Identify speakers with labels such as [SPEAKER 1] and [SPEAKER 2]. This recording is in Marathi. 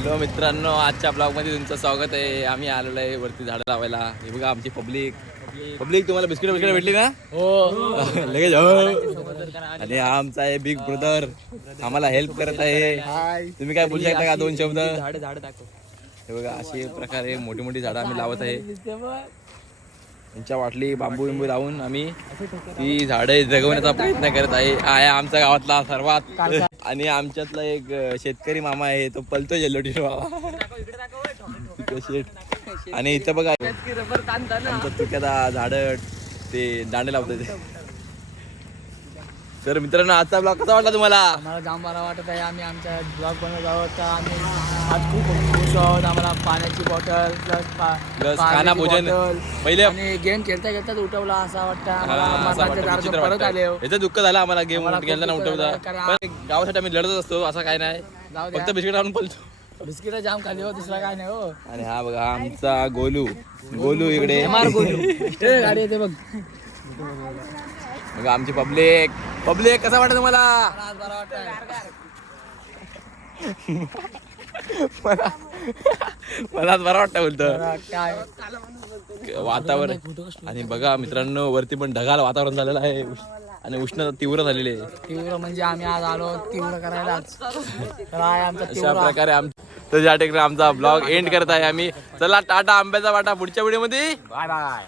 [SPEAKER 1] हॅलो मित्रांनो आजच्या ब्लॉगमध्ये तुमचं स्वागत आहे. आम्ही आलेलो आहे वरती झाडं लावायला. हे बघा आमची पब्लिक. पब्लिक तुम्हाला बिस्किट बिस्किट भेटली ना?
[SPEAKER 2] हो.
[SPEAKER 1] लगेच हो. आणि हा आमचा आहे बिग ब्रदर. आम्हाला हेल्प करत आहे. तुम्ही काय बोलू शकता का दोन शब्द?
[SPEAKER 2] झाड झाड दाखव.
[SPEAKER 1] हे बघा अशी प्रकारे मोठी मोठी झाडं आम्ही लावत आहे. त्यांच्या वाटली बांबू बिंबू लावून आम्ही ती झाडं जगवण्याचा प्रयत्न करत आहे. हा आहे आमच्या गावातला सर्वात. आणि आमच्यातला एक अं, शेतकरी मामा आहे तो पलतो जेलोटी शेट आणि इथं बघा झाड ते दांडे लावतो ते तर मित्रांनो आजचा ब्लॉग कसा वाटला तुम्हाला?
[SPEAKER 2] आम्हाला जाम बरा वाटत आहे. आम्ही आमच्या ब्लॉग बनवत आहोत. तर आम्ही आज खूप खुश आहोत. आम्हाला पाण्याची बॉटल
[SPEAKER 1] Plus खाना भोजन. पहिले
[SPEAKER 2] आणि गेम खेळता खेळताच उठवला असं वाटतं. आम्हाला
[SPEAKER 1] असं
[SPEAKER 2] मरणाच्या
[SPEAKER 1] वाटतं,
[SPEAKER 2] दारातून
[SPEAKER 1] विचित्र
[SPEAKER 2] परत. आले हो.
[SPEAKER 1] याचं दुःख झालं आम्हाला गेम
[SPEAKER 2] आम्हाला खूप
[SPEAKER 1] खेळताना
[SPEAKER 2] दुःख
[SPEAKER 1] उठवता.
[SPEAKER 2] झालं, कारण
[SPEAKER 1] पण गावासाठी आम्ही लढत असतो असं काय नाही.
[SPEAKER 2] जाऊ
[SPEAKER 1] फक्त बिस्किट आणून पलतो
[SPEAKER 2] बिस्किट जाम खाली हो दुसरा काय नाही हो.
[SPEAKER 1] आणि हा बघा हा आमचा गोलू. गोलू इकडे.
[SPEAKER 2] ए, गाडी येते बघा.
[SPEAKER 1] आमची पब्लिक पब्लिक कसा वाटत तुम्हाला? मला मला बरं वाटतं बोलतं. वातावरण. आणि बघा मित्रांनो वरती पण ढगाळ वातावरण झालेलं आहे. आणि उष्णता तीव्र झालेली आहे.
[SPEAKER 2] तीव्र म्हणजे आम्ही आज आलो तीव्र आमचा
[SPEAKER 1] अशा प्रकारे आम तर या ठिकाणी आमचा ब्लॉग एंड करत आहे आम्ही. चला टाटा आंब्याचा वाटा पुढच्या व्हिडिओमध्ये बाय बाय